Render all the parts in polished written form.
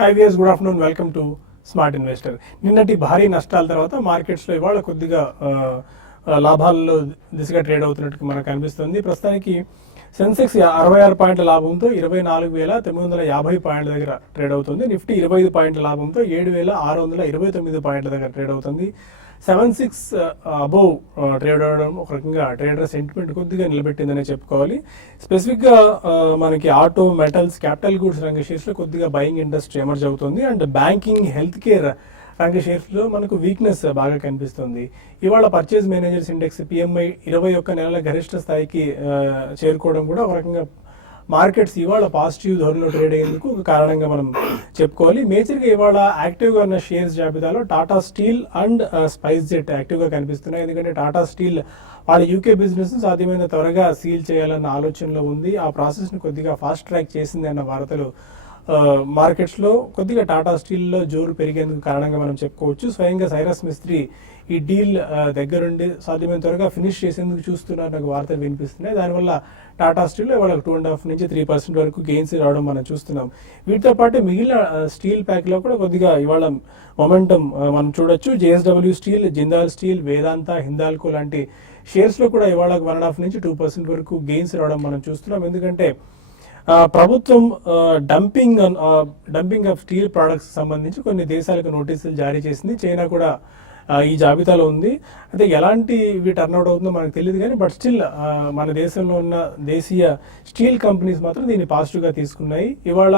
Hi viewers, good afternoon. Welcome to smart investor. నిన్నటి భారీ నష్టాల తర్వాత మార్కెట్స్లో ఇవాళ కొద్దిగా లాభాల్లో దిశగా ట్రేడ్ అవుతున్నట్టు మనకు కనిపిస్తుంది. ప్రస్తుతానికి సెన్సెక్స్ 66 పాయింట్ల లాభంతో 24,950 పాయింట్ల దగ్గర ట్రేడ్ అవుతుంది. నిఫ్టీ 25 పాయింట్ల లాభంతో 7,629 పాయింట్ల దగ్గర ట్రేడ్ అవుతుంది. 76 అబోవ్ ట్రేడ్ అవడం ఒక రకంగా ట్రేడర్ సెంటిమెంట్ కొద్దిగా నిలబెట్టిందనే చెప్పుకోవాలి. స్పెసిఫిక్గా మనకి ఆటో, మెటల్స్, క్యాపిటల్ గూడ్స్ రంగ షేర్స్లో కొద్దిగా బయింగ్ ఇండస్ట్రీ ఎమర్జ్ అవుతుంది. అండ్ బ్యాంకింగ్, హెల్త్ కేర్ రంగ షేర్స్లో మనకు వీక్నెస్ బాగా కనిపిస్తుంది. ఇవాళ పర్చేజ్ మేనేజర్స్ ఇండెక్స్ PMI 21 నెలల గరిష్ట స్థాయికి చేరుకోవడం కూడా ఒక రకంగా మార్కెట్స్ ఇవాళ పాజిటివ్ ధోరణిలో ట్రేడ్ అయ్యేందుకు ఒక కారణంగా మనం చెప్పుకోవాలి. మేజర్గా ఇవాళ యాక్టివ్గా ఉన్న షేర్స్ జాబితాలో Tata steel and spice jet యాక్టివ్గా కనిపిస్తున్నాయి. ఎందుకంటే టాటా స్టీల్ వాళ్ళ UK బిజినెస్ సాధ్యమైన త్వరగా సీల్ చేయాలన్న ఆలోచనలో ఉంది. ఆ ప్రాసెస్ని కొద్దిగా ఫాస్ట్ ట్రాక్ చేసింది అన్న వార్తలు మార్కెట్స్లో కొద్దిగా టాటా స్టీల్లో జోరు పెరిగేందుకు కారణంగా మనం చెప్పుకోవచ్చు. స్వయంగా సైరస్ మిస్త్రీ ఈ డీల్ దగ్గరుండి సాధ్యమైన త్వరగా ఫినిష్ చేసేందుకు చూస్తున్నారు నాకు వార్తలు వినిపిస్తున్నాయి. దానివల్ల టాటా స్టీల్లో వాళ్ళకి 2.5 నుంచి 3% వరకు గెయిన్స్ రావడం మనం చూస్తున్నాం. వీటితో పాటు మిగిలిన స్టీల్ ప్యాక్లో కూడా కొద్దిగా ఇవాళ మొమెంటం మనం చూడొచ్చు. JSW స్టీల్, జిందాల్ స్టీల్, వేదాంత, హిందాల్కో లాంటి షేర్స్లో కూడా ఇవాళ 1.5 నుంచి 2% వరకు గెయిన్స్ రావడం మనం చూస్తున్నాం. ఎందుకంటే ప్రభుత్వం డంపింగ్ ఆఫ్ స్టీల్ ప్రొడక్ట్స్ సంబంధించి కొన్ని దేశాలకు నోటీసులు జారీ చేసింది. చైనా కూడా ఈ జాబితాలో ఉంది. అయితే ఎలాంటి ఇవి టర్న్అవుట్ అవుతుందో మనకు తెలియదు, కానీ బట్ స్టిల్ మన దేశంలో ఉన్న దేశీయ స్టీల్ కంపెనీస్ మాత్రం దీన్ని పాజిటివ్గా తీసుకున్నాయి. ఇవాళ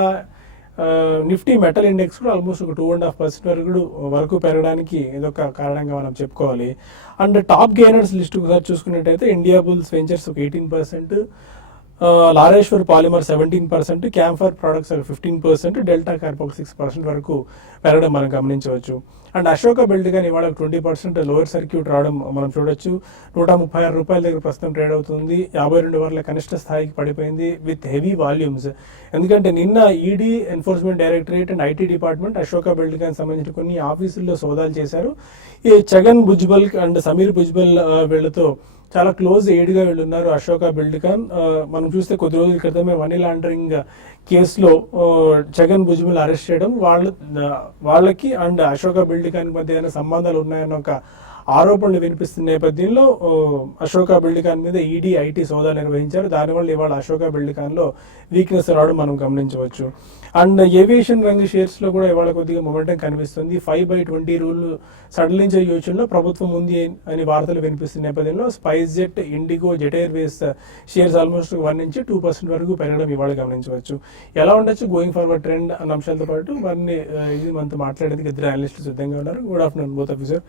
నిఫ్టీ మెటల్ ఇండెక్స్ కూడా ఆల్మోస్ట్ ఒక 2.5% వరకు పెరగడానికి ఇదొక కారణంగా మనం చెప్పుకోవాలి. అండ్ టాప్ గెయినర్స్ లిస్ట్ ఒకసారి చూసుకున్నట్టయితే ఇండియా బుల్స్ వెంచర్స్ ఒక 18%, Lareshwar polymer 17%, camphor products 15%, delta corp ఒక 6% వరకు పెరగడం మనం గమనించవచ్చు. అండ్ అశోక బిల్డ్ కానీ ఇవాళ 20% లోయర్ సర్క్యూట్ రావడం మనం చూడొచ్చు. 136 రూపాయల దగ్గర ప్రస్తుతం ట్రేడ్ అవుతుంది. 52 వారాల కనిష్ట స్థాయికి పడిపోయింది విత్ హెవీ వాల్యూమ్స్. ఎందుకంటే నిన్న ED, enforcement directorate and IT department Ashoka build కానీ సంబంధించిన కొన్ని ఆఫీసుల్లో సోదాలు చేశారు. ఈ ఛగన్ భుజ్బల్ అండ్ సమీర్ భుజ్బల్ వీళ్ళతో చాలా క్లోజ్ ఎయిడ్గా వీళ్ళున్నారు. అశోక బిల్డ్కాన్ మనం చూస్తే కొద్ది రోజుల క్రితమే మనీ లాండరింగ్ కేసులో ఛగన్ భుజ్బల్ అరెస్ట్ చేయడం, వాళ్ళకి అండ్ అశోక బిల్డ్కాన్ మధ్య ఏదైనా సంబంధాలు ఉన్నాయన్న ఒక ఆరోపణలు వినిపిస్తున్న నేపథ్యంలో అశోక బిల్డ్కాన్ మీద ED, IT సోదాలు నిర్వహించారు. దానివల్ల ఇవాళ అశోక బిల్డ్కాన్లో వీక్నెస్ రావడం మనం గమనించవచ్చు. అండ్ ఏవియేషన్ రంగ షేర్స్లో కూడా ఇవాళ కొద్దిగా మొమెంటం కనిపిస్తుంది. 5/20 రూల్ సడలించే యోచనలో ప్రభుత్వం ఉంది అని వార్తలు వినిపిస్తున్న నేపథ్యంలో spice jet, IndiGo, jet Airways shares almost 1 నుంచి 2% వరకు పెరగడం ఇవాళ గమనించవచ్చు. ఎలా ఉండొచ్చు గోయింగ్ ఫార్వర్డ్ ట్రెండ్ అన్న అంశాలతో పాటు మరిన్ని ఇది మనతో మాట్లాడేందుకు ఇద్దరు అనలిస్టులు సిద్ధంగా ఉన్నారు. Good afternoon both of you sir.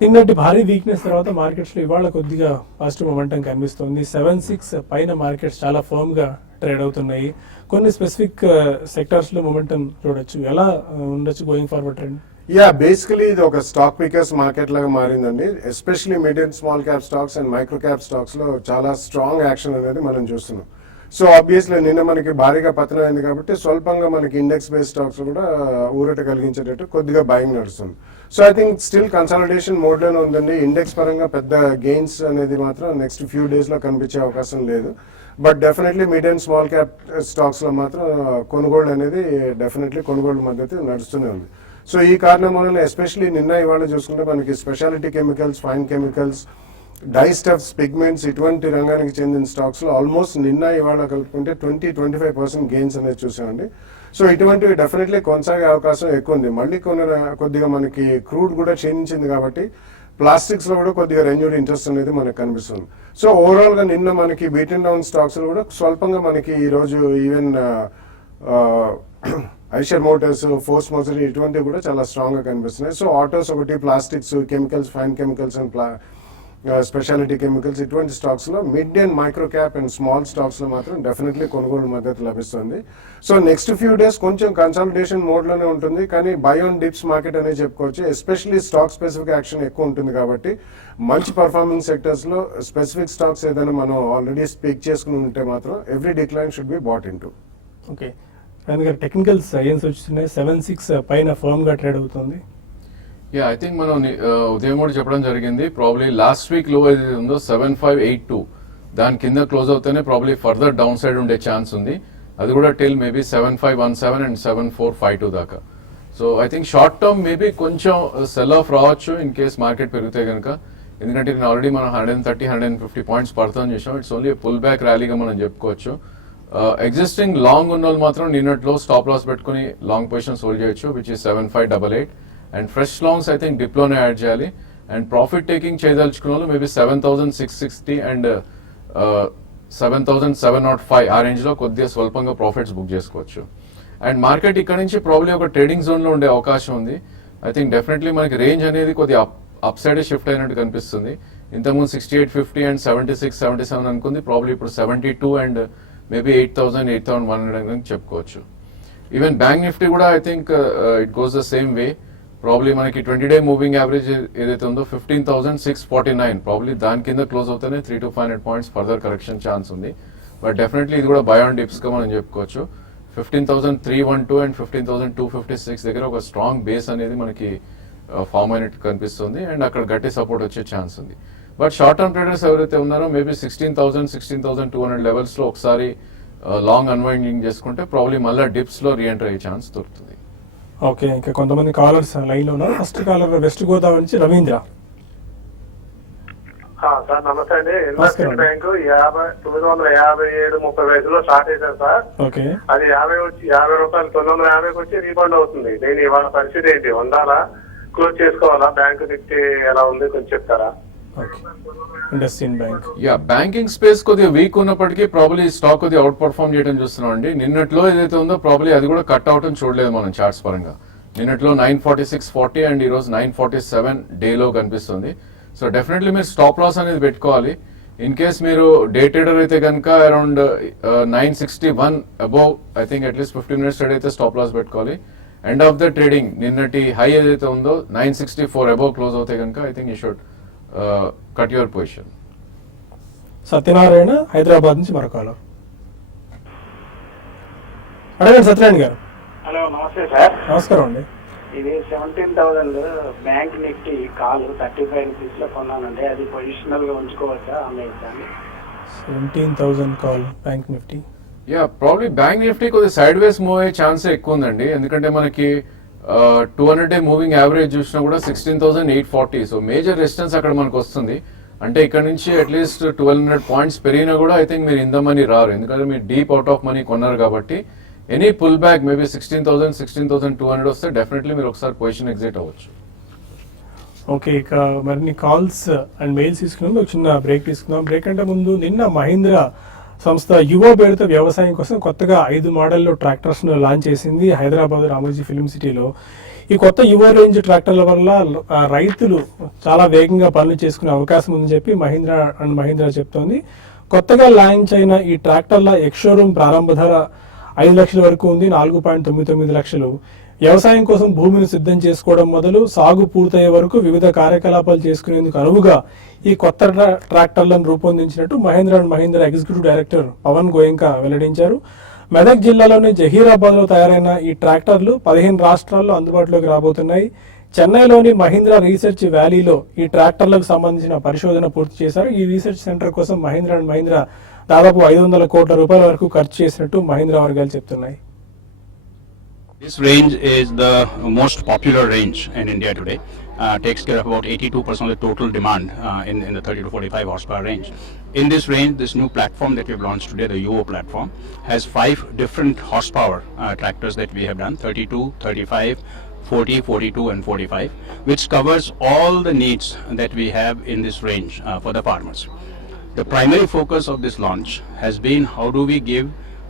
నిన్నటి భారీ వీక్నెస్ తర్వాత మార్కెట్స్లో ఇవాళ కొద్దిగా పాజిటివ్ మొమెంటం కనిపిస్తుంది. 76 పైన మార్కెట్స్ చాలా ఫర్మ్గా ట్రేడ్ అవుతున్నాయి. కొన్ని స్పెసిఫిక్ సెక్టార్స్లో మొమెంటం చూడొచ్చు. ఎలా ఉండొచ్చు గోయింగ్ ఫార్వర్డ్ ట్రెండ్? బేసికలీ ఇది ఒక స్టాక్ పికర్స్ మార్కెట్ లాగా మారిందండి. Especially mid and small cap stocks and micro cap stocks లో చాలా స్ట్రాంగ్ యాక్షన్ అనేది మనం చూస్తున్నాం. సో ఆబ్వియస్లీ నిన్న మనకి భారీగా పతనం అయింది కాబట్టి స్వల్పంగా మనకి ఇండెక్స్ బేస్డ్ స్టాక్స్ కూడా ఊరట కలిగించేటట్టు కొద్దిగా బయింగ్ నడుస్తుంది. So I think still consolidation mode లోనే ఉందండి. ఇండెక్స్ పరంగా పెద్ద గెయిన్స్ అనేది మాత్రం నెక్స్ట్ ఫ్యూ డేస్ లో కనిపించే అవకాశం లేదు. But definitely mid and small cap stocks లో మాత్రం కొనుగోలు అనేది డెఫినెట్లీ కొనుగోలు మద్దతు నడుస్తూనే ఉంది. సో ఈ కారణం వలన ఎస్పెషలీ నిన్న ఇవాళ చూసుకుంటే మనకి speciality chemicals, fine chemicals, dye stuffs, pigments ఇటువంటి రంగానికి చెందిన స్టాక్స్ లో ఆల్మోస్ట్ నిన్న ఇవాళ కలుపుకుంటే 20-25% గెయిన్స్ అనేది చూసామండి. సో ఇటువంటివి డెఫినెట్లీ కొనసాగే అవకాశం ఎక్కువ ఉంది. మళ్ళీ కొద్దిగా మనకి క్రూడ్ కూడా క్షీణించింది కాబట్టి ప్లాస్టిక్స్ లో కూడా కొద్దిగా రెన్యూడ్ ఇంట్రెస్ట్ అనేది మనకు కనిపిస్తుంది. సో ఓవరాల్ గా నిన్న మనకి బీటెన్ డౌన్ స్టాక్స్ లో కూడా స్వల్పంగా మనకి ఈ రోజు even Eicher Motors, force Motors ఇటువంటివి కూడా చాలా స్ట్రాంగ్ గా కనిపిస్తున్నాయి. సో ఆటోస్ ఒకటి, plastics, chemicals, fine chemicals and speciality chemicals ఇటువంటి స్టాక్స్ లో mid and micro cap and small stocks లో మాత్రం డెఫినెట్లీ కొనుగోలు మద్దతు లభిస్తుంది. సో నెక్స్ట్ ఫ్యూ డేస్ కొంచెం కన్సాలిడేషన్ మోడ్ లోనే ఉంటుంది, కానీ బై ఆన్ డిప్స్ మార్కెట్ అనేది చెప్పుకోవచ్చు. ఎస్పెషల్లీ స్టాక్ స్పెసిఫిక్ యాక్షన్ ఎక్కువ ఉంటుంది కాబట్టి మంచి పర్ఫార్మింగ్ సెక్టర్స్ లో స్పెసిఫిక్ స్టాక్స్ ఏదైనా మనం ఆల్రెడీ స్పీక్ చేసుకుని ఉంటే మాత్రం every decline should be bought into. Okay, technicals ఏం వచ్చినాయి? 76 పైన ఫర్మ్ గా ట్రేడ్ అవుతుంది. ఐ థింక్ మనం ఉదయం కూడా చెప్పడం జరిగింది. ప్రాబ్లీ లాస్ట్ వీక్ లో ఏది ఉందో 7582 దాని కింద క్లోజ్ అవుతేనే ప్రాబ్లీ ఫర్దర్ డౌన్ సైడ్ ఉండే ఛాన్స్ ఉంది. అది కూడా టిల్ మేబీ 7517 అండ్ 7452 దాకా. So I think short term maybe కొంచెం సెల్ ఆఫ్ రావచ్చు ఇన్ కేస్ మార్కెట్ పెరిగితే కనుక, ఎందుకంటే నేను ఆల్రెడీ మనం 130-150 పాయింట్స్ పడుతుందని చూసాం. ఇట్స్ ఓన్లీ పుల్ బ్యాక్ ర్యాలీగా మనం చెప్పుకోవచ్చు. ఎగ్జిస్టింగ్ లాంగ్ ఉన్న వాళ్ళు మాత్రం నిన్నట్లో స్టాప్ లాస్ పెట్టుకుని లాంగ్ పొజిషన్స్ హోల్డ్ చేయొచ్చు, which is 7588. And fresh longs I think డిప్లోనే యాడ్ చేయాలి. అండ్ ప్రాఫిట్ టేకింగ్ చేయదలుచుకున్న వాళ్ళు మేబీ 7660 అండ్ 7705 ఆ రేంజ్లో కొద్దిగా స్వల్పంగా ప్రాఫిట్స్ బుక్ చేసుకోవచ్చు. అండ్ మార్కెట్ ఇక్కడ నుంచి ప్రాబ్లీ ఒక ట్రేడింగ్ జోన్లో ఉండే అవకాశం ఉంది. ఐ థింక్ డెఫినెట్లీ మనకి రేంజ్ అనేది కొద్దిగా అప్ సైడ్ షిఫ్ట్ అయినట్టు కనిపిస్తుంది. ఇంతకుముందు 6850 అండ్ 76-77 అనుకుంది, ప్రాబ్లీ ఇప్పుడు 72 అండ్ మేబీ 8000-8100 అని చెప్పుకోవచ్చు. ఈవెన్ బ్యాంక్ నిఫ్టీ కూడా I think it goes the same way. Probably మనకి 20-day మూవింగ్ యావరేజ్ ఏదైతే ఉందో 15,649, ప్రాబ్లీ దాని కింద క్లోజ్ అవుతేనే 300-500 పాయింట్స్ ఫర్దర్ కరెక్షన్ ఛాన్స్ ఉంది. బట్ డెఫినెట్లీ ఇది కూడా బై ఆన్ డిప్స్గా మనం చెప్పుకోవచ్చు. 15,312 అండ్ 15,256 దగ్గర ఒక స్ట్రాంగ్ బేస్ అనేది మనకి ఫామ్ అయినట్టు కనిపిస్తుంది, అండ్ అక్కడ గట్టి సపోర్ట్ వచ్చే ఛాన్స్ ఉంది. బట్ షార్ట్ టర్మ్ ట్రేడర్స్ ఎవరైతే ఉన్నారో మేబీ 16,000-16,200 లెవెల్స్లో ఒకసారి లాంగ్ అన్వైండింగ్ చేసుకుంటే ప్రాబ్లీ మళ్ళీ డిప్స్లో రీఎంటర్ అయ్యే ఛాన్స్ దొరుకుతుంది. ఓకే, ఇంకా కొంతమంది కాలర్స్ లైన్లో ఉన్నారు. ఫస్ట్ కాలర్ వెస్ట్ గోదావరి నుంచి రవీంద్ర. సార్ నమస్తే అండి. ఇన్వెస్ట్మెంట్ బ్యాంకు 957-30 స్టార్ట్ చేశాను సార్. ఓకే, అది 50 వచ్చి 50 రూపాయలు 950కి వచ్చి రీఫండ్ అవుతుంది. నేను ఇవాళ పరిస్థితి ఏంటి, ఉండాలా క్లోజ్ చేసుకోవాలా? బ్యాంకు నిఫ్టీ ఎలా ఉంది కొంచెం చెప్తారా? Okay, IndusInd bank. Yeah, banking space కొద్దిగా వీక్ ఉన్నప్పటికీ ప్రాబ్లీ స్టాక్ కొద్దిగా అవుట్ పర్ఫార్మ్ చేయడం చూస్తున్నాం అండి. నిన్నట్లో ఏదైతే ఉందో ప్రాబ్లీ అది కూడా కట్ అవటం చూడలేదు మనం చార్ట్స్ పరంగా. నిన్నట్లో 946.40 అండ్ ఈరోజు 947 డేలో కనిపిస్తుంది. సో డెఫినెట్లీ మీరు స్టాప్ లాస్ అనేది పెట్టుకోవాలి. ఇన్ కేస్ మీరు డే ట్రేడర్ అయితే కనుక around 961 above I think at least 15 minutes trade అయితే స్టాప్ లాస్ పెట్టుకోవాలి. ఎండ్ ఆఫ్ ద ట్రేడింగ్ నిన్నటి హై ఏదైతే ఉందో 964 అబోవ్ క్లోజ్ అవుతే కనుక I think you should cut your position. Satyanarayana Hyderabad నుంచి మరో కాలర్. అడగండి సత్యనారాయణ గారు. హలో నమస్తే సార్. నమస్కారం అండి. ఇది 17,000 బ్యాంక్ నిఫ్టీ కాలు 35 రూపీస్ లో కొన్నానండి. అది పొజిషనల్ గా ఉంచుకోవచ్చా అమ్మేసాను? 17,000 call bank Nifty. Yeah, probably bank Nifty కొద్దిగా సైడ్ వేస్ మూవ్ అయ్యే ఛాన్సే ఎక్కువ ఉందండి. ఎందుకంటే మనకి 200-day మూవింగ్ యావరేజ్ చూసినా కూడా 16,840. సో మేజర్ రెసిస్టెన్స్ అక్కడ మనకు వస్తుంది. అంటే ఇక్కడ నుంచి అట్లీస్ట్ 1,200 పాయింట్స్ పెరిగినా కూడా ఐ థింక్ మీరు ఇంత మనీ రారు, ఎందుకంటే మీరు డీప్ అవుట్ ఆఫ్ మనీ కొన్నారు కాబట్టి. ఎనీ పుల్ బ్యాక్ మేబీ 16,000-16,200 వస్తే డెఫినెట్లీ మీరు ఒకసారి పొజిషన్ ఎగ్జిట్ అవ్వచ్చు. ఓకే, ఇక మరిన్ని కాల్స్ అండ్ మెయిల్స్ తీసుకున్నాం. ఒక చిన్న బ్రేక్ తీసుకుందాం. బ్రేక్ అంటే ముందు నిన్న మహీంద్రా సంస్థ యువ పేరుతో వ్యవసాయం కోసం కొత్తగా 5 మోడల్లో ట్రాక్టర్స్ను లాంచ్ చేసింది హైదరాబాద్ రామోజీ ఫిల్మ్ సిటీలో. ఈ కొత్త యువ రేంజ్ ట్రాక్టర్ల వల్ల రైతులు చాలా వేగంగా పనులు చేసుకునే అవకాశం ఉందని చెప్పి మహీంద్రా చెప్తోంది. కొత్తగా లాంచ్ అయిన ఈ ట్రాక్టర్ల ఎక్స్-షోరూమ్ ప్రారంభ ధర 5 లక్షల వరకు ఉంది. 4.99 లక్షలు. వ్యవసాయం కోసం భూమిని సిద్ధం చేసుకోవడం మొదలు సాగు పూర్తయ్యే వరకు వివిధ కార్యకలాపాలు చేసుకునేందుకు అనువుగా ఈ కొత్త ట్రాక్టర్లను రూపొందించినట్టు మహీంద్రా ఎగ్జిక్యూటివ్ డైరెక్టర్ పవన్ గోయంకా వెల్లడించారు. మెదక్ జిల్లాలోని జహీరాబాద్లో తయారైన ఈ ట్రాక్టర్లు 15 రాష్ట్రాల్లో అందుబాటులోకి రాబోతున్నాయి. చెన్నైలోని మహీంద్రా రీసెర్చ్ వ్యాలీలో ఈ ట్రాక్టర్లకు సంబంధించిన పరిశోధన పూర్తి చేశారు. ఈ రీసెర్చ్ సెంటర్ కోసం మహీంద్రా దాదాపు 500 కోట్ల రూపాయల వరకు ఖర్చు చేసినట్టు మహీంద్రా వర్గాలు చెప్తున్నాయి. This range is the most popular range in India today. Takes care of about 82% of the total demand in the 30 to 45 horsepower range. In this range, this new platform that we have launched today, the UO platform, has 5 different horsepower tractors that we have done: 32, 35, 40, 42 and 45, which covers all the needs that we have in this range for the farmers. The primary focus of this launch has been how do we give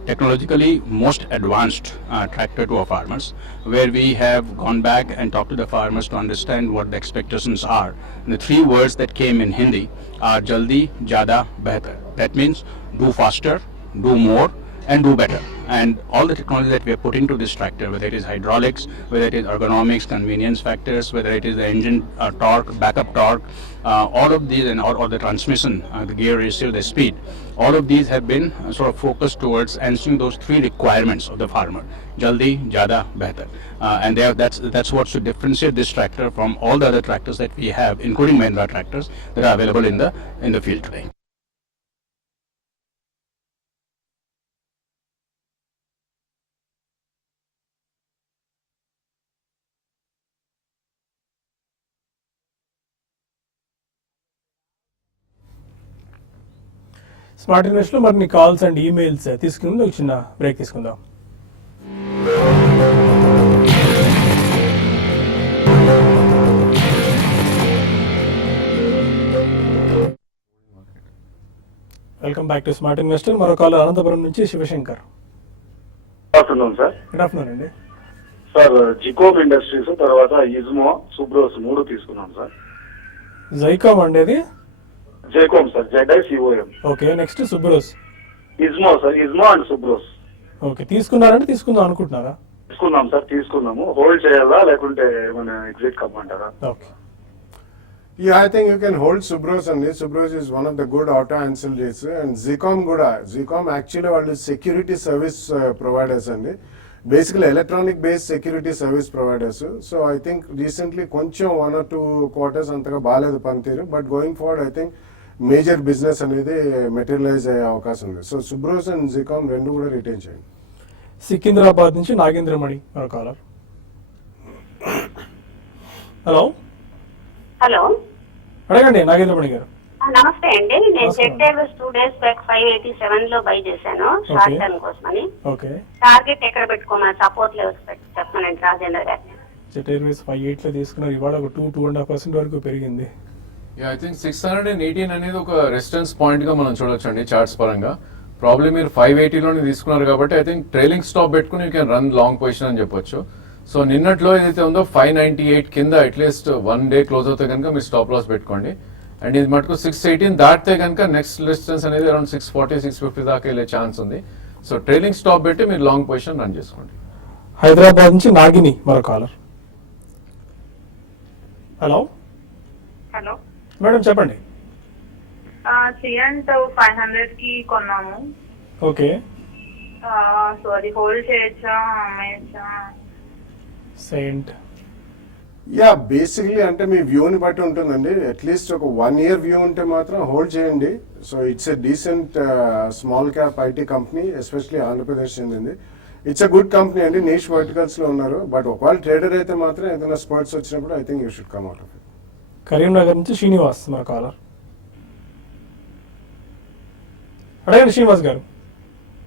technologically most advanced tractor to our farmers, where we have gone back and talked to the farmers to understand what the expectations are. And the 3 words that came in Hindi are jaldi, jada, behtar. That means do faster, do more and do better. And all the technology that we are putting to this tractor, whether it is hydraulics, whether it is ergonomics, convenience factors, whether it is the engine torque, backup torque, all of these, and or the transmission, the gear ratio, the speed, all of these have been sort of focused towards answering those 3 requirements of the farmer: jaldi, jada, behtar. And that's what should differentiate this tractor from all the other tractors that we have, including Mahindra tractors that are available in the field today. Smart invest లో మరిన్ని calls and emails తీసుకుని ఒక చిన్న break తీసుకుందాం. Welcome back to smart investor. మరో call Anantapuram నుంచి Shivashankar. Afternoon sir. Good afternoon అండి. Sir Zicom industries తర్వాత ఇజ్మో సుబ్రోస్ 3 తీసుకున్నాం సార్. జైకామ్ అండి అది. Zicom sir, ZICOM. Okay, next Subros. Izmo sir, Izmo and Subros. Okay, తీసుకున్నారంటే తీసుకుందాం అనుకుంటున్నారా? తీసుకున్నాం సార్, తీసుకున్నాము. హోల్డ్ చేయాలా లేకుంటే మన ఎగ్జిట్ కమ్మంటారా? Okay. Yeah, I think you can hold Subros and Subros is one of the good auto ancillaries and Zcom kuda. Zcom actually వాళ్ళు security service providers అండి. Basically electronic based security service providers. So I think recently కొంచెం 1 or 2 quarters అంతగా బాలేదు పనితీరు, but going forward I think major business అనేది materialise అయ్యే అవకాశం ఉంది. సో సుబ్రోస్ అండ్ Zcom రెండు కూడా రిటైన్ చేయండి. సికింద్రాబాద్ నుంచి నాగేంద్రమణి మరో కాలర్. హలో హలో, అడగండి నాగేంద్రమణి గారు. నమస్తే అండి. నేను నమస్కారం. జెడ్ 2 days బ్యాక్ 587 లో బై చేశాను షార్ట్ Okay. టర్మ్ కోసమని. ఓకే, టార్గెట్ ఎక్కడ పెట్టుకోమని సపోర్ట్ లెవెల్స్ చెప్పమనండి రాజేంద్ర గారు. జెట్ ఎయిర్వేస్ 58 లో తీసుకున్నారు, ఇవాళ ఒక 2.5% వరకు పెరిగింది. ఐ థింక్ 618 అనేది ఒక రెసిస్టెన్స్ పాయింట్ గా మనం చూడొచ్చు అండి చార్ట్స్ పరంగా. ప్రాబ్లమ్ మీరు 580లోనే తీసుకున్నారు కాబట్టి ఐ థింక్ ట్రైలింగ్ స్టాప్ పెట్టుకుని you can run long position అని చెప్పొచ్చు. సో నిన్నట్లో ఏదైతే ఉందో 598 కింద అట్లీస్ట్ 1 day క్లోజ్ అవుతే కనుక మీరు స్టాప్ లాస్ పెట్టుకోండి. అండ్ ఇది మటుకు 618 దాటితే కనుక నెక్స్ట్ రెసిస్టెన్స్ అనేది అరౌండ్ 640, 650 దాకా వెళ్ళే ఛాన్స్ ఉంది. సో ట్రైలింగ్ స్టాప్ పెట్టి మీరు లాంగ్ పొజిషన్ రన్ చేసుకోండి. హైదరాబాద్ నుంచి నాగిని మరో కాలర్. హలో హలో మేడం, చెప్పండి. సియంట్ 500 కి కొన్నాము. ఓకే, సో అది హోల్డ్ చేయొచ్చా అమ్మేయచ్చా? సెయింట్. యా, బేసిక్లీ అంటే మీ వ్యూని బట్టి ఉంటుందండి. అట్లీస్ట్ ఒక 1 year వ్యూ ఉంటే మాత్రం హోల్డ్ చేయండి. So it's a decent small cap IT company, especially Andhra Pradesh చెందింది. ఇట్స్ ఎ గుడ్ కంపెనీ అండి, నీష్ వర్టికల్స్ లో ఉన్నారు. బట్ ఒకవేళ ట్రేడర్ అయితే మాత్రం ఏదైనా స్పర్ట్స్ వచ్చినప్పుడు I think you should come out of it. Karimnagar నుంచి శ్రీనివాస్ మన కాలర్. అడగండి శ్రీనివాస్ గారు.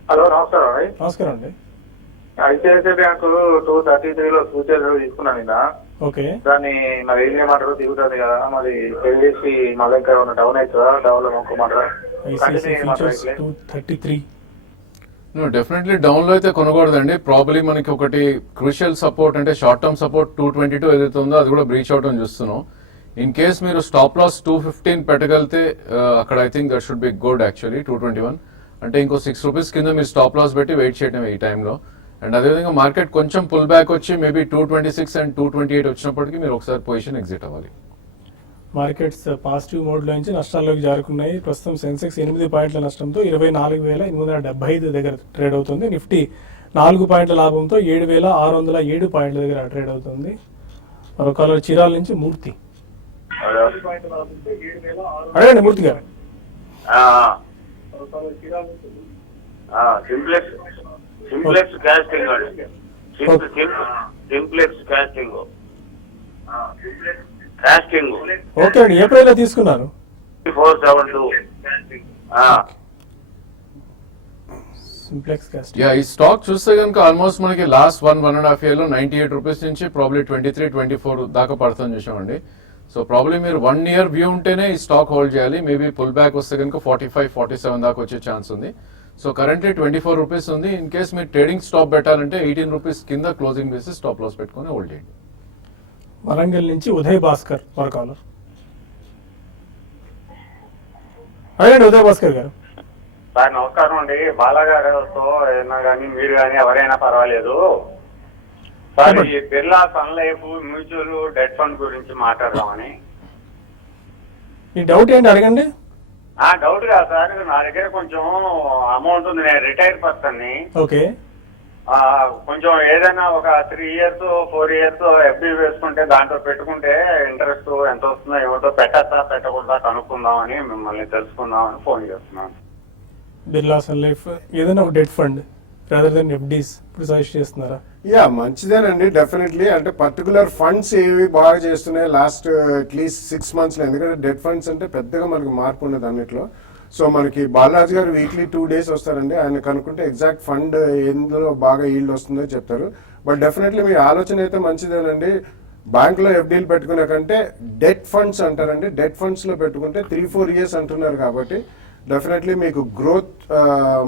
హలో, నమస్కారం అండి. నమస్కారం అండి. ఐసిఐసిఐ బ్యాంకు 233 లో ఫ్యూచర్ తీసుకున్నాను ఇలా. ఓకే, దాన్ని మరి ఏం చేయమంటారు? దిగుతుంది కదా, మరి తెలిసి మా దగ్గర ఉన్న డౌన్ అవుతుందా? డౌన్ లో కొనుక్కోమంటారా? ICICI futures 233. డెఫినెట్లీ డౌన్ లో అయితే కొనకూడదండి. ప్రాబ్లీ మనకి ఒకటి క్రూషియల్ సపోర్ట్ అంటే షార్ట్ టర్మ్ సపోర్ట్ 222 ఏదైతే ఉందో అది కూడా బ్రీచ్ అవుట్ అని చూస్తున్నాం. ఇన్ కేస్ మీరు స్టాప్ లాస్ 215 పెట్టగలితే అక్కడ I think that should be good actually. 221 అంటే ఇంకో 6 రూపీస్ కింద మీరు స్టాప్ లాస్ పెట్టి వెయిట్ చేయడం ఈ టైంలో. అండ్ అదేవిధంగా మార్కెట్ కొంచెం పుల్ బ్యాక్ వచ్చి మేబీ 226 అండ్ 228 వచ్చినప్పటికీ మీరు ఒకసారి పొజిషన్ ఎగ్జిట్ అవ్వాలి. మార్కెట్స్ పాజిటివ్ మోడ్లో నుంచి నష్టాల్లోకి జారుకున్నాయి. ప్రస్తుతం సెన్సెక్స్ 8 పాయింట్ల నష్టంతో 24,875 దగ్గర ట్రేడ్ అవుతుంది. నిఫ్టీ 4 పాయింట్ల లాభంతో 7,607 పాయింట్ల దగ్గర ట్రేడ్ అవుతుంది. మరో కాలర్ చీరాల నుంచి మూర్తి. అడగండి మూర్తి గారు. సింప్లెక్స్ కాస్టింగ్ అండి. సింప్లెక్స్ కాస్టింగ్ ఓకే అండి, ఏప్రిల్ తీసుకున్నారు. 472. Simplex cost. యా, ఈ స్టాక్ చూస్తే కనుక ఆల్మోస్ట్ మనకి లాస్ట్ 1.5 year లో 98 రూపీస్ నుంచి ప్రాబ్లీ 23, 24 దాకా పడుతుంది చూసామండి. సో ప్రాబ్లీ మీరు 1 year వ్యూ ఉంటేనే ఈ స్టాక్ హోల్డ్ చేయాలి. మేబీ పుల్ బ్యాక్ వస్తే కనుక 45, 47 దాకా వచ్చే ఛాన్స్ ఉంది. సో కరెంట్లీ 24 రూపీస్ ఉంది. ఇన్ కేస్ మీరు ట్రేడింగ్ స్టాప్ పెట్టాలంటే 18 రూపీస్ కింద క్లోజింగ్ బేసిస్ స్టాప్ లాస్ పెట్టుకుని హోల్డ్ చేయండి. వరంగల్ నుంచి ఉదయ్ భాస్కర్ మరో కాలర్. అడగండి ఉదయ్ భాస్కర్ గారు. సార్ నమస్కారం అండి. బాలగారితో ఏదైనా కానీ మీరు కానీ ఎవరైనా పర్వాలేదు సార్, ఈ Birla sun life mutual debt fund గురించి మాట్లాడదామని. మీ డౌట్ ఏంటి అడగండి. డౌట్ కాదు సార్, నా దగ్గర కొంచెం అమౌంట్ ఉంది. నేను రిటైర్ పర్సన్ ని. ఓకే, కొంచెం ఏదైనా ఒక 3 years 4 years ఎఫ్డి వేసుకుంటే దాంట్లో పెట్టుకుంటే ఇంట్రెస్ట్ ఎంత వస్తుందో ఏమిటో పెట్టచ్చా పెట్టకూడదా కనుక్కుందామని మిమ్మల్ని తెలుసుకుందామని ఫోన్ చేస్తున్నాను. బిర్లా సన్ లైఫ్ ఏదైనా ఒక debt fund rather than FDs ఇప్పుడు సజెస్ట్ చేస్తున్నారా? యా, మంచిదేనండి డెఫినెట్లీ. అంటే పర్టికులర్ ఫండ్స్ ఏవి బాగా చేస్తున్నాయి లాస్ట్ అట్లీస్ట్ 6 months లో. ఎందుకంటే డెట్ ఫండ్స్ అంటే పెద్దగా మనకు మార్పు ఉండదు అన్నిట్లో. సో మనకి బాలరాజ్ గారు వీక్లీ 2 days వస్తారండి. ఆయన కనుక్కుంటే ఎగ్జాక్ట్ ఫండ్ ఎందులో బాగా ఈల్డ్ వస్తుందో చెప్తారు. బట్ డెఫినెట్లీ మీ ఆలోచన అయితే మంచిదేనండి. బ్యాంకులో ఎఫ్డీలు పెట్టుకునే కంటే డెట్ ఫండ్స్ అంటారండి, డెట్ ఫండ్స్లో పెట్టుకుంటే 3-4 years అంటున్నారు కాబట్టి డెఫినెట్లీ మీకు గ్రోత్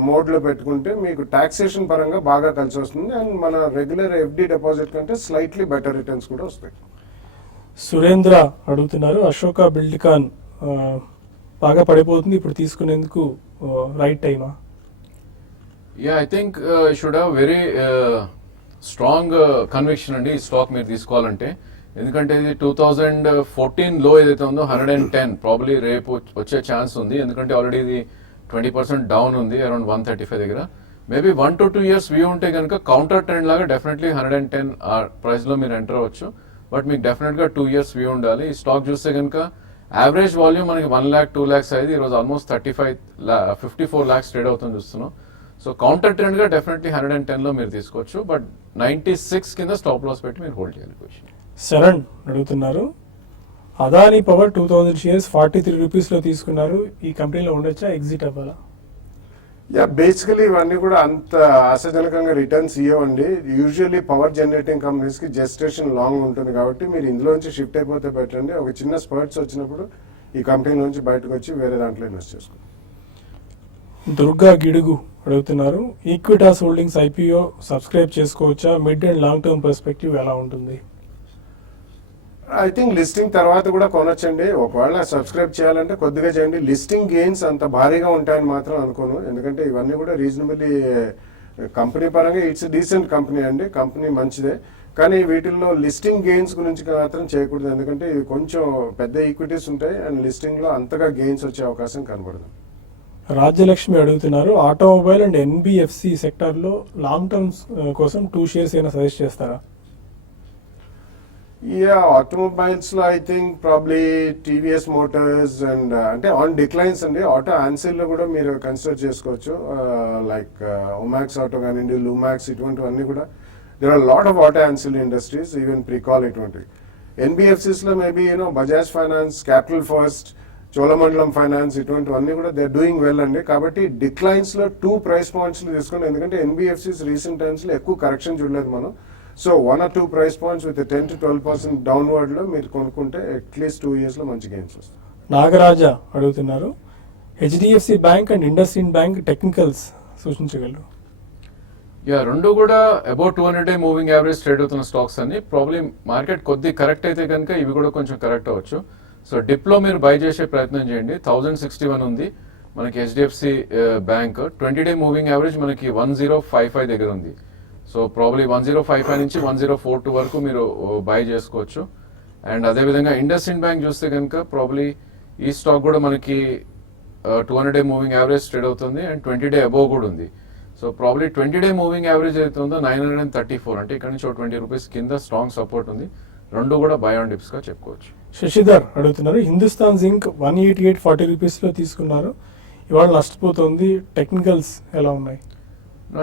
మోడ్లో పెట్టుకుంటే మీకు టాక్సేషన్ పరంగా బాగా కలిసి వస్తుంది. అండ్ మన రెగ్యులర్ ఎఫ్డీ డిపాజిట్ కంటే స్లైట్లీ బెటర్ రిటర్న్స్ కూడా వస్తాయి. సురేంద్ర అడుగుతున్నారు, అశోక బిల్డ్కాన్ బాగా పడిపోతుంది, ఇప్పుడు తీసుకునేందుకు రైట్ టైమా? Yeah, I think should have very strong conviction అండి ఈ స్టాక్ మీరు తీసుకోవాలంటే. ఎందుకంటే ఇది 2014 లో ఏదైతే ఉందో 110 ప్రాబ్లీ రేపు వచ్చే ఛాన్స్ ఉంది. ఎందుకంటే ఆల్రెడీ ఇది 20% డౌన్ ఉంది అరౌండ్ 135 దగ్గర. మేబీ 1 to 2 years వ్యూ ఉంటే కనుక కౌంటర్ ట్రెండ్ లాగా డెఫినెట్లీ 110 ప్రైస్ లో మీరు ఎంటర్ అవ్వచ్చు. బట్ మీకు డెఫినెట్ గా 2 years వ్యూ ఉండాలి. ఈ స్టాక్ చూస్తే కనుక యావరేజ్ వాల్యూమ్ మనకి 1 lakh 2 lakhs అయింది. ఈరోజు ఆల్మోస్ట్ 54 lakhs ట్రేడ్ అవుతుంది చూస్తున్నాం. సో కౌంటర్ ట్రెండ్ గా డెఫినెట్లీ 110 లో మీరు తీసుకోవచ్చు. బట్ 96 కింద స్టాప్ లాస్ పెట్టి మీరు హోల్డ్ చేయాలి పొజిషన్. శరణ్ అడుగుతున్నారు, అదానీ పవర్ 2000 shares 43 రూపీస్లో తీసుకున్నారు, ఈ కంపెనీలో ఉండొచ్చా, ఎగ్జిట్ అవ్వాలా? యా, బేసికలీ ఇవన్నీ కూడా అంత ఆశాజనకంగా రిటర్న్స్ ఇవ్వండి. యూజువల్లీ పవర్ జనరేటింగ్ కంపెనీస్కి జెస్టేషన్ లాంగ్ ఉంటుంది కాబట్టి మీరు ఇందులోంచి షిఫ్ట్ అయిపోతే బెటర్ అండి. ఒక చిన్న స్పర్ట్స్ వచ్చినప్పుడు ఈ కంపెనీ నుంచి బయటకు వచ్చి వేరే దాంట్లో ఇన్వెస్ట్ చేసుకోండి. దుర్గా గిడుగు అడుగుతున్నారు, ఈక్విటాస్ హోల్డింగ్స్ ఐపీఓ సబ్స్క్రైబ్ చేసుకోవచ్చా, mid and long term perspective ఎలా ఉంటుంది? ఐ థింక్ లిస్టింగ్ తర్వాత కూడా కొనొచ్చండి. ఒకవేళ సబ్స్క్రైబ్ చేయాలంటే కొద్దిగా చేయండి. లిస్టింగ్ గెయిన్స్ అంత భారీగా ఉంటాయని మాత్రం అనుకోను. ఎందుకంటే ఇవన్నీ కూడా రీజనబుల్లీ కంపెనీ పరంగా ఇట్స్ డీసెంట్ కంపెనీ అండి, కంపెనీ మంచిదే. కానీ వీటిల్లో లిస్టింగ్ గెయిన్స్ గురించి మాత్రం చేయకూడదు. ఎందుకంటే ఇవి కొంచెం పెద్ద ఈక్విటీస్ ఉంటాయి అండ్ లిస్టింగ్లో అంతగా గెయిన్స్ వచ్చే అవకాశం కనబడదు. రాజ్యలక్ష్మి అడుగుతున్నారు, ఆటోమొబైల్ అండ్ ఎన్బిఎఫ్సి సెక్టార్లో లాంగ్ టర్మ్స్ కోసం 2 shares అయినా సజెస్ట్ చేస్తారా? యా, ఆటోమొబైల్స్లో I think probably TVS motors and అంటే ఆన్ డిక్లైన్స్ అండి. ఆటో ఆన్సిల్లో కూడా మీరు కన్సిడర్ చేసుకోవచ్చు. లైక్ ఒమాక్స్ ఆటో కానివ్వండి, లూమాక్స్, ఇటువంటివన్నీ కూడా there are lot of auto ancillary industries, even Pricol ఇటువంటివి. ఎన్బిఎఫ్సిస్లో maybe Bajaj finance, capital first, Cholamandalam finance, ఇటువంటివన్నీ కూడా దే ఆర్ డూయింగ్ వెల్ అండి. కాబట్టి డిక్లైన్స్లో 2 price points తీసుకోండి. ఎందుకంటే ఎన్బిఎఫ్సిస్ రీసెంట్ టైమ్స్లో ఎక్కువ కరెక్షన్ చూడలేదు మనం. So 1 or 2 price points with 10 to 12% downward లో మీరు కొనుక్కుంటే అట్లీస్ట్ 2 years లో మంచి గెయిన్స్ వస్తాయి. నాగరాజ అడుగుతున్నారు, HDFC bank and IndusInd bank technicals సూచించగలరు? యా, రెండు కూడా about 200-day moving average trade అవుతున్న స్టాక్స్ అన్ని. ప్రాబ్లమ్ మార్కెట్ కొద్ది కరెక్ట్ అయితే కనుక ఇవి కూడా కొంచెం కరెక్ట్ అవ్వచ్చు. సో డిప్లో మీరు బై చేసే ప్రయత్నం చేయండి. 1061 ఉంది మనకి HDFC bank. 20-day moving average మనకి 1055 దగ్గర ఉంది. సో ప్రాబ్లీ 1055 నుంచి 1042 వరకు మీరు బై చేసుకోవచ్చు. అండ్ అదేవిధంగా ఇండస్ ఇండ్ బ్యాంక్ చూస్తే కనుక ప్రాబ్లీ ఈ స్టాక్ కూడా మనకి 200-day మూవింగ్ యావరేజ్ ట్రేడ్ అవుతుంది అండ్ 20-day అబోవ్ కూడా ఉంది. So probably 20-day moving average అయితే ఉందో 934, అంటే ఇక్కడ నుంచి 20 రూపీస్ కింద స్ట్రాంగ్ సపోర్ట్ ఉంది. రెండు కూడా బై ఆన్ డిప్స్ గా చెప్పుకోవచ్చు. శశిధర్ అడుగుతున్నారు, హిందుస్థాన్ జింక్ 188.40 రూపీస్లో తీసుకున్నారు, ఇవాళ నష్టపోతుంది, టెక్నికల్స్ ఎలా ఉన్నాయి?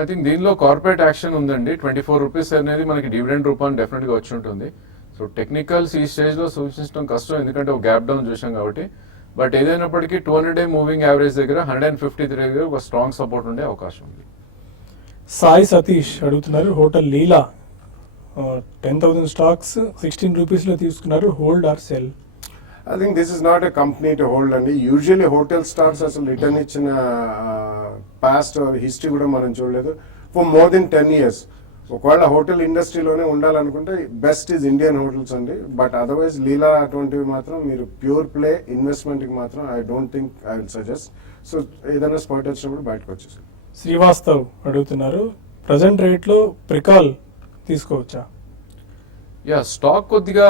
ఐ థింక్ దీనిలో కార్పొరేట్ యాక్షన్ ఉందండి. 24 రూపీస్ అనేది మనకి డివిడెండ్ రూపాన్ని డెఫినెట్ గా వచ్చి ఉంటుంది. సో టెక్నికల్స్ ఈ స్టేజ్ లో సూచించడం కష్టం, ఎందుకంటే ఒక గ్యాప్ డౌన్ చూసాం కాబట్టి. బట్ ఏదైనప్పటికీ 200-day మూవింగ్ యావరేజ్ దగ్గర 153 దగ్గర ఒక స్ట్రాంగ్ సపోర్ట్ ఉండే అవకాశం ఉంది. సాయి సతీష్ అడుగుతున్నారు, హోటల్ లీలా 10,000 స్టాక్స్ 16 రూపీస్లో తీసుకున్నారు, hold are cell? I think this is not a company to hold అండి. యూజువల్లీ హోటల్ స్టాక్స్ అసలు రిటర్న్ ఇచ్చిన పాస్ట్ హిస్టరీ కూడా మనం చూడలేదు ఫర్ మోర్ దెన్ 10 years. ఒకవేళ హోటల్ ఇండస్ట్రీలోనే ఉండాలనుకుంటే బెస్ట్ ఈజ్ ఇండియన్ హోటల్స్ అండి. బట్ అదర్వైజ్ లీలా అటువంటివి మాత్రం మీరు ప్యూర్ ప్లే ఇన్వెస్ట్మెంట్కి మాత్రం I don't think I will suggest. So ఏదైనా స్పాట్ వచ్చినప్పుడు బయటకు వచ్చేసి. శ్రీవాస్తవ్ అడుగుతున్నారు, ప్రజెంట్ రేట్లో ప్రికాల్ తీసుకోవచ్చా? యా, స్టాక్ కొద్దిగా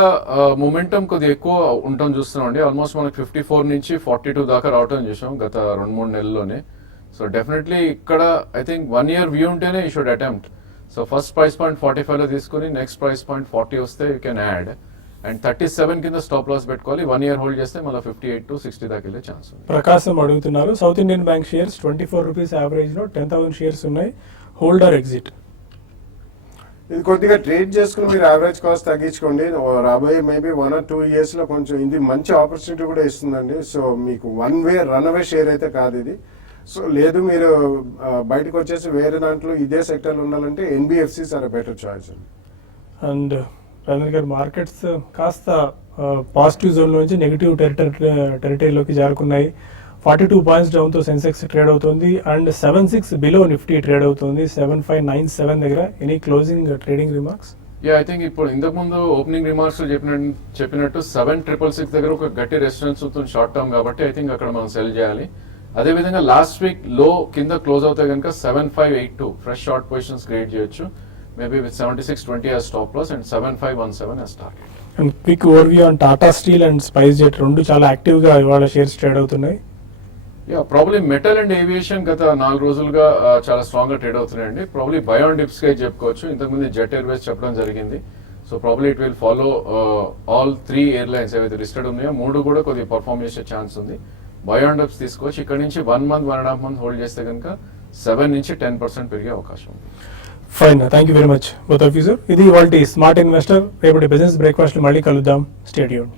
మొమెంటం కొద్దిగా ఎక్కువ ఉండటం చూస్తున్నాం అండి. ఆల్మోస్ట్ మనకి 54 నుంచి 42 దాకా రావటం చూసాం గత 2-3 నెలల్లోనే. సో డెఫినెట్లీ ఇక్కడ ఐ థింక్ 1 year వ్యూ ఉంటేనే you should attempt. So first price point 45 లో తీసుకుని నెక్స్ట్ ప్రైస్ పాయింట్ 40 వస్తే యూ కెన్ యాడ్. అండ్ 37 కింద స్టాప్ లాస్ పెట్టుకోవాలి. 1 year హోల్డ్ చేస్తే మళ్ళీ 58 to 60 దాకా వెళ్ళే ఛాన్స్ ఉంది. ప్రకాశం అడుగుతున్నారు, south Indian bank shares 24 rupees average లో 10,000 షేర్స్ ఉన్నాయి, హోల్డ్ ఆర్ ఎగ్జిట్? ఇది కొద్దిగా ట్రేడ్ చేసుకుని మీరు యావరేజ్ కాస్ట్ తగ్గించుకోండి. రాబోయే మేబీ 1 or 2 years లో కొంచెం ఇది మంచి ఆపర్చునిటీ కూడా ఇస్తుందండి. సో మీకు one way run away share అయితే కాదు ఇది. సో లేదు మీరు బయటకు వచ్చేసి వేరే దాంట్లో ఇదే సెక్టర్లో ఉండాలంటే ఎన్బిఎఫ్సిస్ ఆర్ బెటర్ చాయిస్ అండి. అండ్ రాజేంద్ర గారు, మార్కెట్స్ కాస్త పాజిటివ్ జోన్లో నుంచి నెగిటివ్ టెరిటరీలోకి జారుకున్నాయి. 42 పాయింట్స్ డౌన్తో సెన్సెక్స్ ట్రేడ్ అవుతుంది అండ్ 76 బిలో నిఫ్టీ ట్రేడ్ అవుతుంది 7597 దగ్గర. Any closing trading remarks? I think ఇప్పుడు ఇంతకు ముందు ఓపెనింగ్ రిమార్క్స్ చెప్పినట్టు 7666 దగ్గర ఒక గట్టి రెసిస్టెన్స్ ఉంటుంది షార్ట్ టర్మ్ కాబట్టి ఐ థింక్ అక్కడ మనం సెల్ చేయాలి. అదేవిధంగా లాస్ట్ వీక్ లో కింద క్లోజ్ అవుతే కనుక 7582 ఫ్రెష్ షార్ట్ పొజిషన్స్ క్రియేట్ చేయొచ్చు. Maybe with 7620 as stop loss and 7517 as target. And quick overview on Tata steel and spice jet రెండు చాలా యాక్టివ్గా ఇవాళ షేర్స్ ట్రేడ్ అవుతున్నాయి. ప్రాబ్లీ మెటల్ అండ్ ఏవియేషన్ గత 4 రోజులుగా చాలా స్ట్రాంగ్ గా ట్రేడ్ అవుతున్నాయండి. ప్రాబ్లీ బై ఆన్ డిప్స్ గా చెప్పుకోవచ్చు. ఇంతకుముందు జెట్ ఎయిర్వేస్ చెప్పడం జరిగింది. So probably it will follow all 3 airlines ఏవైతే లిస్టెడ్ ఉన్నాయో 3 కూడా కొద్దిగా పర్ఫార్మ్ చేసే ఛాన్స్ ఉంది. బై ఆన్ డిప్స్ తీసుకోవచ్చు. ఇక్కడ నుంచి 1 month 1.5 month హోల్డ్ చేస్తే కనుక 7 నుంచి 10% పెరిగే అవకాశం ఉంది. Fine, thank you very much both of you sir. ఇది ఇవాల్టి స్మార్ట్ ఇన్వెస్టర్. రేపటి బిజినెస్ బ్రేక్ఫాస్ట్ మళ్ళీ కలుద్దాం. Stay tuned.